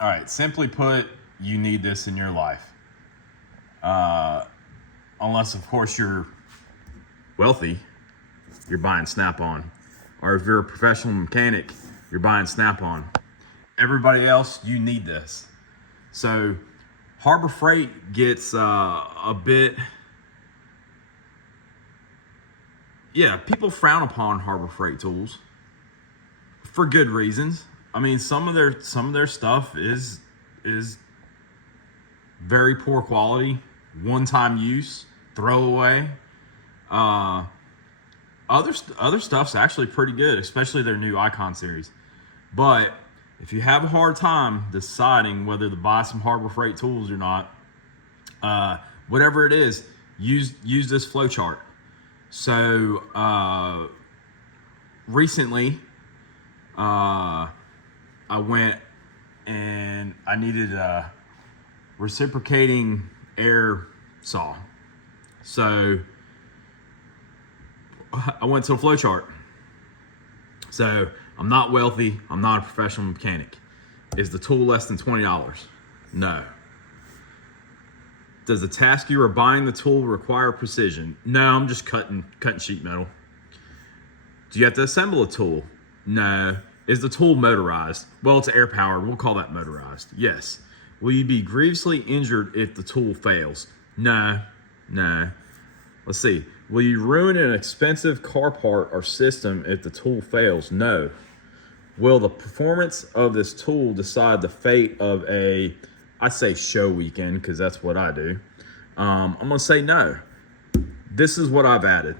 All right, simply put, you need this in your life. Unless, of course, you're wealthy, you're buying Snap-on. Or if you're a professional mechanic, you're buying Snap-on. Everybody else, you need this. So Harbor Freight gets a bit, people frown upon Harbor Freight tools for good reasons. I mean, some of their stuff is very poor quality, one-time use, throwaway. Other stuff's actually pretty good, especially their new Icon series. But if you have a hard time deciding whether to buy some Harbor Freight tools or not, whatever it is, use this flowchart. So recently, I went and I needed a reciprocating air saw. So I went to a flowchart. So I'm not wealthy. I'm not a professional mechanic. Is the tool less than $20? No. Does the task you are buying the tool require precision? No, I'm just cutting sheet metal. Do you have to assemble a tool? No. Is the tool motorized? Well, it's air powered. We'll call that motorized. Yes. Will you be grievously injured if the tool fails? No. Let's see. Will you ruin an expensive car part or system if the tool fails? No. Will the performance of this tool decide the fate of I say show weekend because that's what I do. I'm going to say no. This is what I've added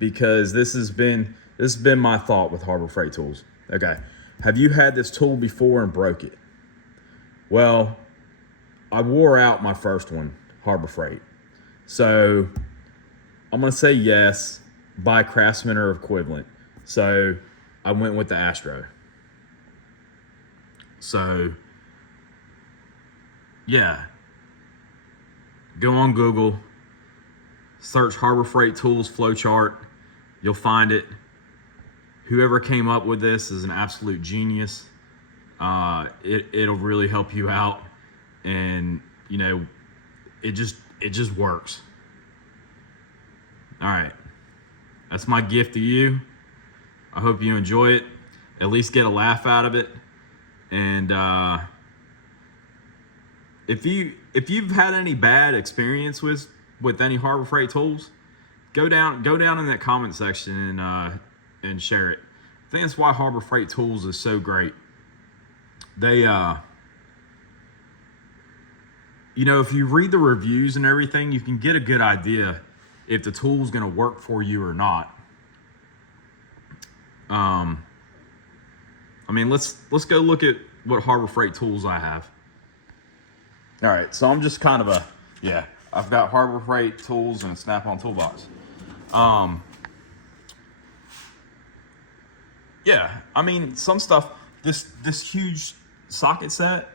because this has been my thought with Harbor Freight tools. Okay. Have you had this tool before and broke it? Well, I wore out my first one, Harbor Freight. So I'm going to say yes, buy Craftsman or equivalent. So I went with the Astro. So yeah, go on Google, search Harbor Freight tools flowchart. You'll find it. Whoever came up with this is an absolute genius. It'll really help you out, and it just works. All right, that's my gift to you. I hope you enjoy it, at least get a laugh out of it. And if you've had any bad experience with any Harbor Freight tools, go down in that comment section and share it. I think that's why Harbor Freight tools is so great. They if you read the reviews and everything, you can get a good idea if the tool's going to work for you or not. I mean, let's go look at what Harbor Freight tools I have. All right, so I'm just kind of I've got Harbor Freight tools and a Snap-on toolbox. I mean, some stuff, this huge socket set,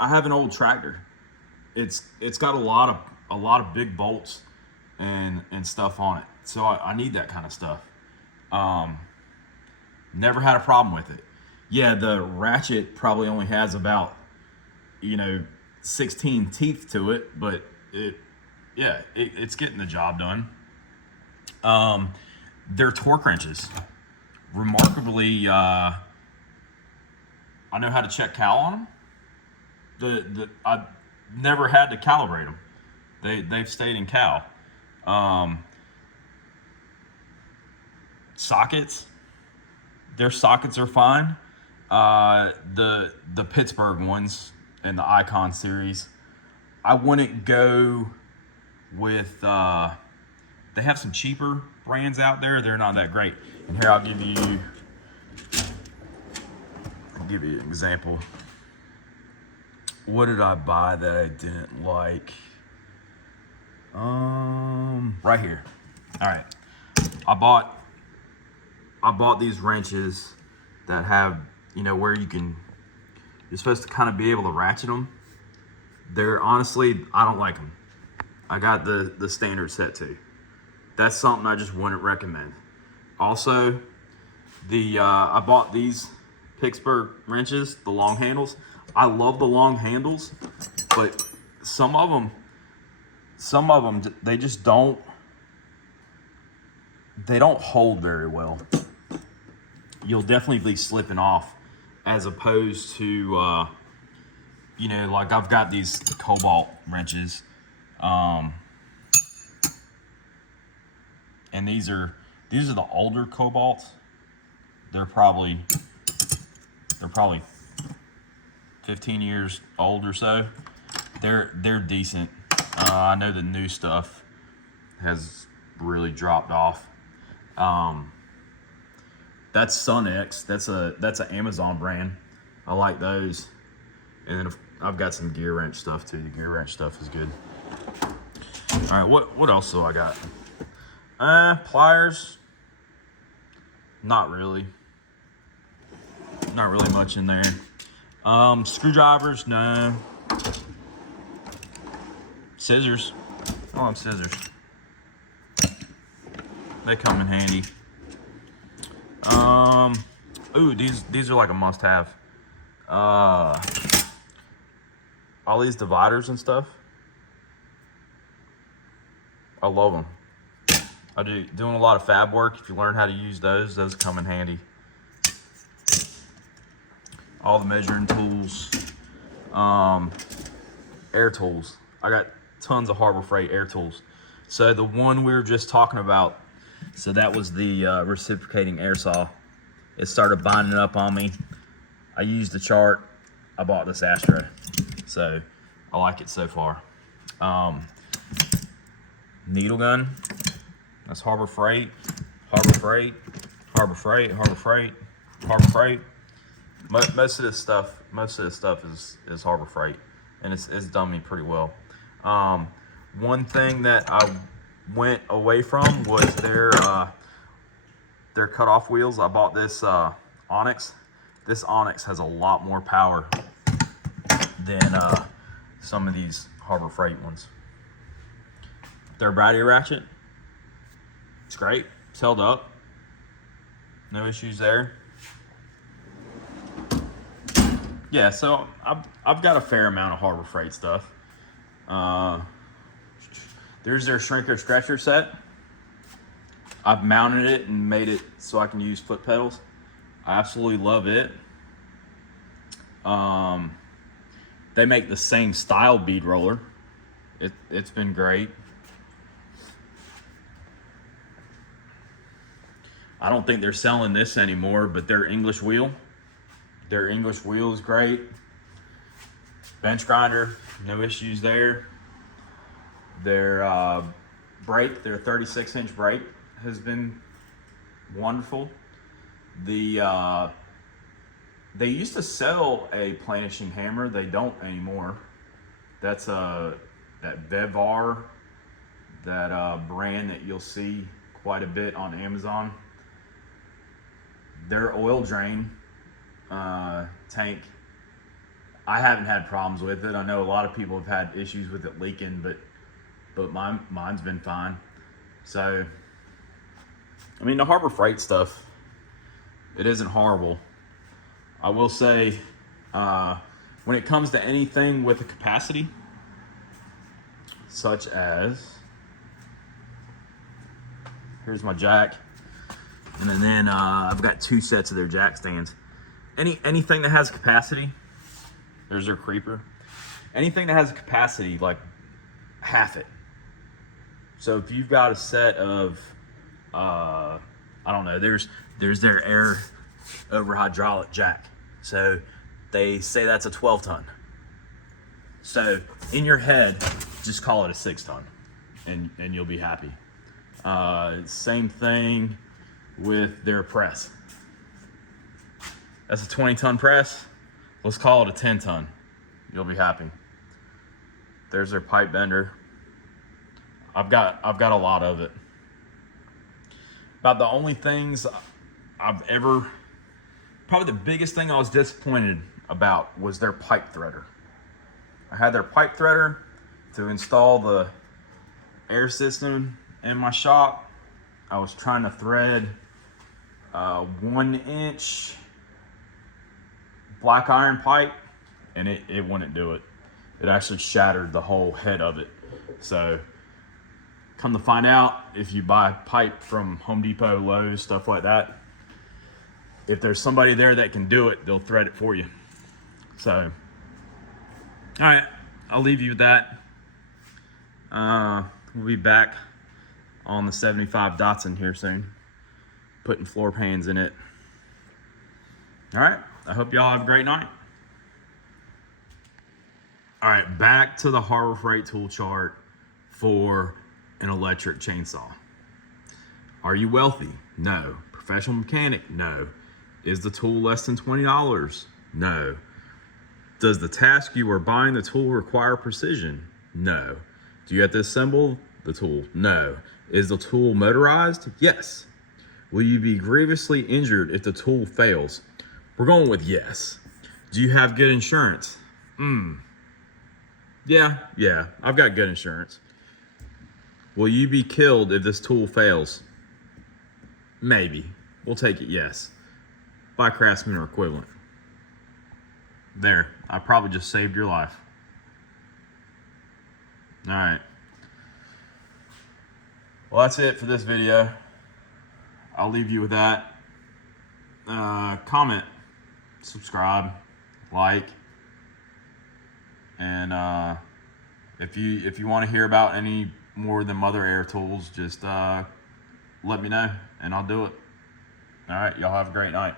I have an old tractor. It's got a lot of big bolts and stuff on it. So I need that kind of stuff. Never had a problem with it. Yeah, the ratchet probably only has about 16 teeth to it, but it's getting the job done. They're torque wrenches. Remarkably, I know how to check cal on them. I've never had to calibrate them. They've stayed in cal. Sockets. Their sockets are fine. The Pittsburgh ones and the Icon series, I wouldn't go with. They have some cheaper brands out there. They're not that great. And here I'll give you an example. What did I buy that I didn't like? Right here. All right. I bought these wrenches that have, where you're supposed to kind of be able to ratchet them. They're honestly, I don't like them. I got the standard set too. That's something I just wouldn't recommend. Also, I bought these Pittsburgh wrenches, the long handles. I love the long handles, but some of them, they just don't hold very well. You'll definitely be slipping off, as opposed to, you know, like I've got these Cobalt wrenches, and these are the older Cobalts. They're probably 15 years old or so. They're decent. I know the new stuff has really dropped off. That's Cen-tech. That's an Amazon brand. I like those. And then I've got some gear wrench stuff too. The gear wrench stuff is good. All right, what else do I got? Pliers. Not really much in there. Screwdrivers, no. Scissors. I love scissors. They come in handy. Ooh, these are like a must-have. All these dividers and stuff. I love them. I do doing a lot of fab work. If you learn how to use those come in handy. All the measuring tools, air tools. I got tons of Harbor Freight air tools. So the one we were just talking about, so that was the reciprocating air saw. It started binding up on me. I used the chart. I bought this ashtray. So I like it so far. Needle gun. That's Harbor Freight, Harbor Freight, Harbor Freight, Harbor Freight, Harbor Freight. Most of this stuff is Harbor Freight, and it's done me pretty well. One thing that I went away from was their cutoff wheels. I bought this Onyx. This Onyx has a lot more power than some of these Harbor Freight ones. Their battery ratchet, it's great. It's held up. No issues there. Yeah, so I've got a fair amount of Harbor Freight stuff. There's their shrinker stretcher set. I've mounted it and made it so I can use foot pedals. I absolutely love it. They make the same style bead roller. It's been great. I don't think they're selling this anymore, but their English wheel is great. Bench grinder, no issues there. Their brake, their 36-inch brake has been wonderful. They used to sell a planishing hammer. They don't anymore. That's that Vevar, that brand that you'll see quite a bit on Amazon. Their oil drain tank, I haven't had problems with it. I know a lot of people have had issues with it leaking, but mine's been fine. So, I mean, the Harbor Freight stuff, it isn't horrible. I will say, when it comes to anything with a capacity, such as, here's my jack, and then I've got 2 sets of their jack stands. Anything that has capacity, there's their creeper. Anything that has capacity, like half it. So if you've got a set of, I don't know, there's their air over hydraulic jack. So they say that's a 12 ton. So in your head, just call it a 6 ton and you'll be happy. Same thing with their press. That's a 20 ton press. Let's call it a 10 ton. You'll be happy. There's their pipe bender. I've got a lot of it. About the only things probably the biggest thing I was disappointed about was their pipe threader. I had their pipe threader to install the air system in my shop. I was trying to thread 1 inch black iron pipe, and it wouldn't do it. It actually shattered the whole head of it. So come to find out, if you buy pipe from Home Depot, Lowe's, stuff like that, if there's somebody there that can do it, they'll thread it for you. So, all right, I'll leave you with that. We'll be back on the 75 Datsun here soon, putting floor pans in it. All right, I hope y'all have a great night. All right, back to the Harbor Freight tool chart for an electric chainsaw. Are you wealthy? No. Professional mechanic? No. Is the tool less than $20? No. Does the task you are buying the tool require precision? No. Do you have to assemble the tool? No. Is the tool motorized? Yes. Will you be grievously injured if the tool fails? We're going with yes. Do you have good insurance? Yeah, I've got good insurance. Will you be killed if this tool fails? Maybe. We'll take it yes. By Craftsman or equivalent. There, I probably just saved your life. All right. Well, that's it for this video. I'll leave you with that. Comment, subscribe, like, and if you want to hear about any more than Mother Air tools, just let me know and I'll do it. All right, y'all have a great night.